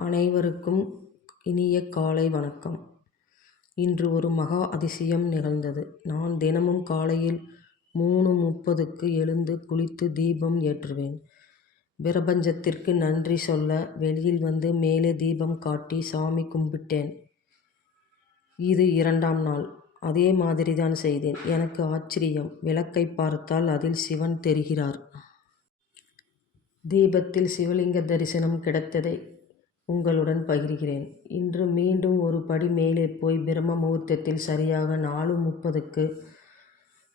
அனைவருக்கும் இனிய காலை வணக்கம். இன்று ஒரு மகா அதிசயம் நிகழ்ந்தது. நான் தினமும் காலையில் மூணு முப்பதுக்கு எழுந்து குளித்து தீபம் ஏற்றுவேன். பிரபஞ்சத்திற்கு நன்றி சொல்ல வெளியில் வந்து மேலே தீபம் காட்டி சாமி கும்பிட்டேன். இது இரண்டாம் நாள். அதே மாதிரி தான் செய்தேன். எனக்கு ஆச்சரியம். விளக்கை பார்த்தால் அதில் சிவன் தெரிகிறார். தீபத்தில் சிவலிங்க தரிசனம் கிடைத்ததை உங்களுடன் பகிர்கிறேன். இன்று மீண்டும் ஒரு படி மேலே போய் பிரம்ம முகூர்த்தத்தில் சரியாக நாலு முப்பதுக்கு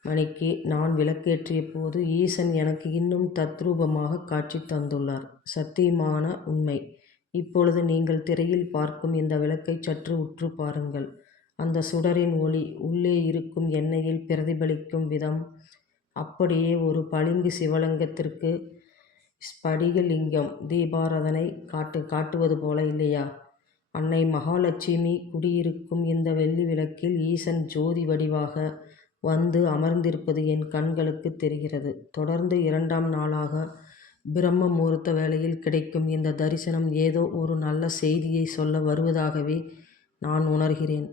மணிக்கு நான் விளக்கேற்றிய போது ஈசன் எனக்கு இன்னும் தத்ரூபமாக காட்சி தந்துள்ளார். சத்தியமான உண்மை. இப்பொழுது நீங்கள் திரையில் பார்க்கும் இந்த விளக்கை சற்று உற்று பாருங்கள். அந்த சுடரின் ஒளி உள்ளே இருக்கும் எண்ணெயில் பிரதிபலிக்கும் விதம் அப்படியே ஒரு பளிங்கு சிவலிங்கத்திற்கு ஸ்படிகலிங்கம் தீபாராதனை காட்டு காட்டுவது போல இல்லையா? அன்னை மகாலட்சுமி குடியிருக்கும் இந்த வெள்ளி விளக்கில் ஈசன் ஜோதி வடிவாக வந்து அமர்ந்திருப்பது என் கண்களுக்கு தெரிகிறது. தொடர்ந்து இரண்டாம் நாளாக பிரம்ம முகூர்த்த வேளையில் கிடைக்கும் இந்த தரிசனம் ஏதோ ஒரு நல்ல செய்தியை சொல்ல வருவதாகவே நான் உணர்கிறேன்.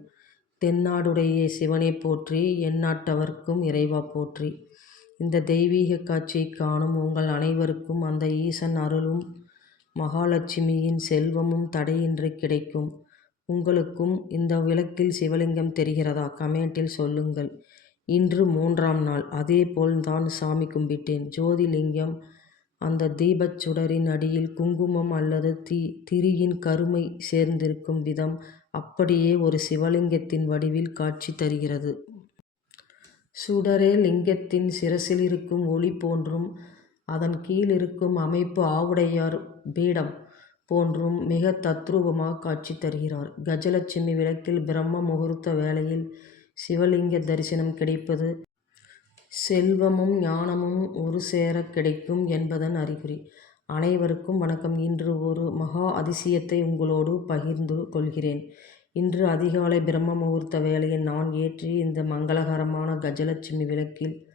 தென்னாடுடைய சிவனை போற்றி எந்நாட்டவர்க்கும் இறைவா போற்றி. இந்த தெய்வீக காட்சியை காணும் உங்கள் அனைவருக்கும் அந்த ஈசன் அருளும் மகாலட்சுமியின் செல்வமும் தடையின்றி கிடைக்கும். உங்களுக்கும் இந்த விளக்கில் சிவலிங்கம் தெரிகிறதா? கமெண்டில் சொல்லுங்கள். இன்று மூன்றாம் நாள். அதேபோல் தான் சாமி கும்பிட்டேன். ஜோதிலிங்கம் அந்த தீபச் சுடரின் அடியில் குங்குமம் அல்லது திரியின் கருமை சேர்ந்திருக்கும் விதம் அப்படியே ஒரு சிவலிங்கத்தின் வடிவில் காட்சி தருகிறது. சுடரே லிங்கத்தின் சிரசில் இருக்கும் ஒளி போன்றும் அதன் கீழ் இருக்கும் அமைப்பு ஆவுடையார் பீடம் போன்றும் மிக தத்ரூபமாக காட்சி தருகிறார். கஜலட்சுமி விளக்கில் பிரம்ம முகூர்த்த வேளையில் சிவலிங்க தரிசனம் கிடைப்பது செல்வமும் ஞானமும் ஒரு சேரக் கிடைக்கும் என்பதன் அறிகுறி. அனைவருக்கும் வணக்கம். இன்று ஒரு மகா அதிசயத்தை உங்களோடு பகிர்ந்து கொள்கிறேன். இன்று அதிகாலை பிரம்ம முகூர்த்த வேளையில் நான் ஏற்றிய இந்த மங்களகரமான கஜலட்சுமி விளக்கில்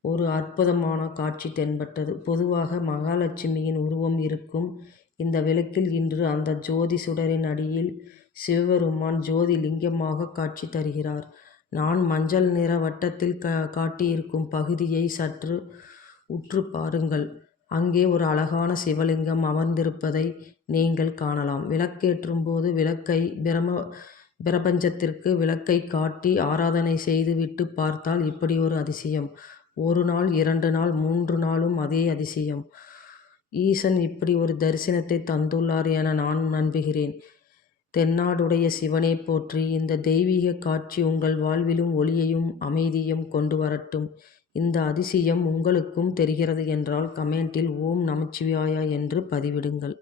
ஒரு அற்புதமான காட்சி தென்பட்டது. பொதுவாக மகாலட்சுமியின் உருவம் இருக்கும் இந்த விளக்கில் இன்று அந்த ஜோதி சுடரின் அடியில் சிவபெருமான் ஜோதி லிங்கமாக காட்சி தருகிறார். நான் மஞ்சள் நிற வட்டத்தில் காட்டியிருக்கும் பகுதியை சற்று உற்றுப் பாருங்கள். அங்கே ஒரு அழகான சிவலிங்கம் அமர்ந்திருப்பதை நீங்கள் காணலாம். விளக்கேற்றும் போது விளக்கை பிரபஞ்சத்திற்கு விளக்கை காட்டி ஆராதனை செய்து விட்டு பார்த்தால் இப்படி ஒரு அதிசயம். ஒரு நாள் இரண்டு நாள் மூன்று நாளும் அதே அதிசயம். ஈசன் இப்படி ஒரு தரிசனத்தை தந்துள்ளார் என நான் நம்புகிறேன். தென்னாடுடைய சிவனை போற்றி. இந்த தெய்வீக காட்சி உங்கள் வாழ்விலும் ஒளியையும் அமைதியும் கொண்டு வரட்டும். இந்த அதிசயம் உங்களுக்கும் தெரிகிறது என்றால் கமெண்டில் ஓம் நமச்சிவாயா என்று பதிவிடுங்கள்.